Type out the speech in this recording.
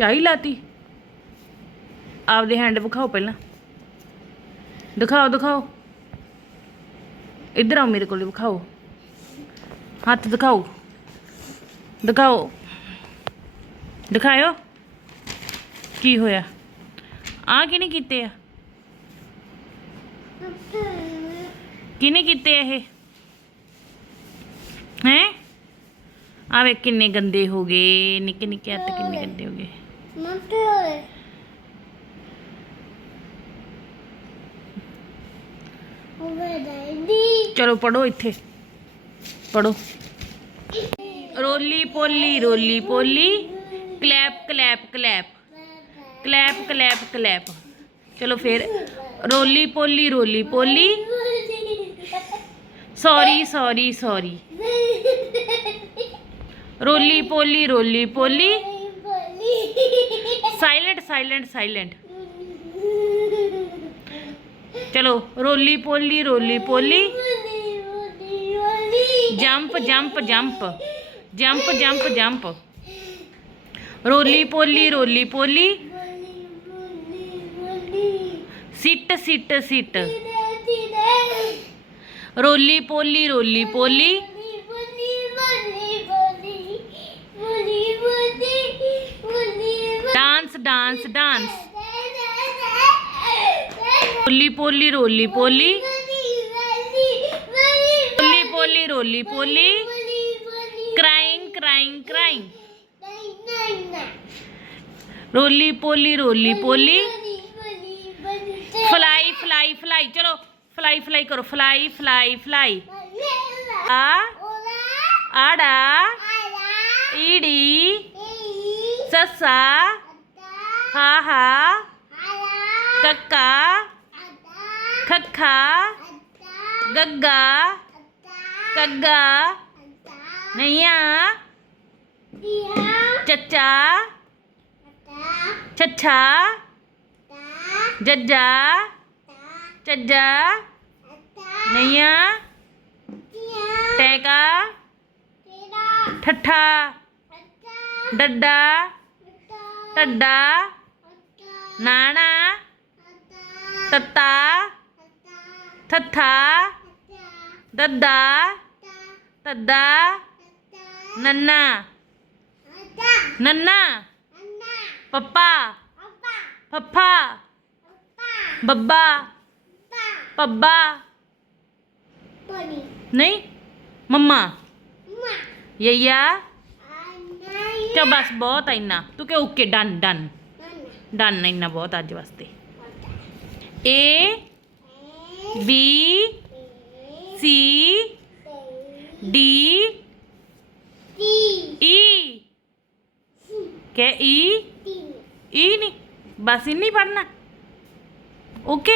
ਸ਼ਾਹੀ ਲਾਤੀ। ਆਪਦੇ ਹੈਂਡ ਵਿਖਾਓ ਪਹਿਲਾਂ। ਦਿਖਾਓ ਦਿਖਾਓ। ਇੱਧਰ ਆਓ ਮੇਰੇ ਕੋਲ, ਵਿਖਾਓ। ਹੱਥ ਦਿਖਾਓ। ਦਿਖਾਓ। ਦਿਖਾਇਓ। ਕੀ ਹੋਇਆ? ਆ ਕਿਹਨੇ ਕੀਤੇ ਆ? ਕਿਹਨੇ ਕੀਤੇ ਇਹ? ਹੈ? ਆ ਵੇ ਕਿੰਨੇ ਗੰਦੇ ਹੋ ਗਏ ਨਿੱਕੇ ਨਿੱਕੇ ਹੱਥ ਕਿੰਨੇ ਗੰਦੇ ਹੋ ਗਏ। चलो, पढ़ो इत पढ़ो। Roly poly roly poly. Clap clap clap. Clap clap clap. चलो फिर। Roly poly roly poly. Sorry sorry sorry. Roly poly roly poly. Silent silent silent. चलो, roly poly roly poly. Jump jump jump. Jump jump jump. Roly poly roly poly. Sit sit sit. Roly poly roly poly. Dance dance roly poly roly poly roly poly roly poly crying crying crying roly poly roly poly fly fly fly ਚਲੋ fly fly ਕਰੋ fly fly fly ਆ ਆੜਾ ਈੜੀ ਸੱਸਾ हा हा. कक्का खक्खा गग्गा. कग्गा नैया. चचा छच्छा. जज्जा. चज्जा. नैया. टैका. ठट्ठा. डड्डा. टड्डा. नाना तत्ता थत्था दद्दा तद्दा नन्ना नन्ना पप्पा पप्पा बब्बा पब्बा नहीं मम्मा यैया। क्या बस बहुत आईना तू क्या ओके डन डन। ਡਨ ਇੰਨਾ ਬਹੁਤ ਅੱਜ ਵਾਸਤੇ। ਏ ਬੀ ਸੀ ਡੀ ਈ ਕਿ ਈ ਈ ਨਹੀਂ ਬਸ ਇੰਨੀ ਪੜਨਾ ਓਕੇ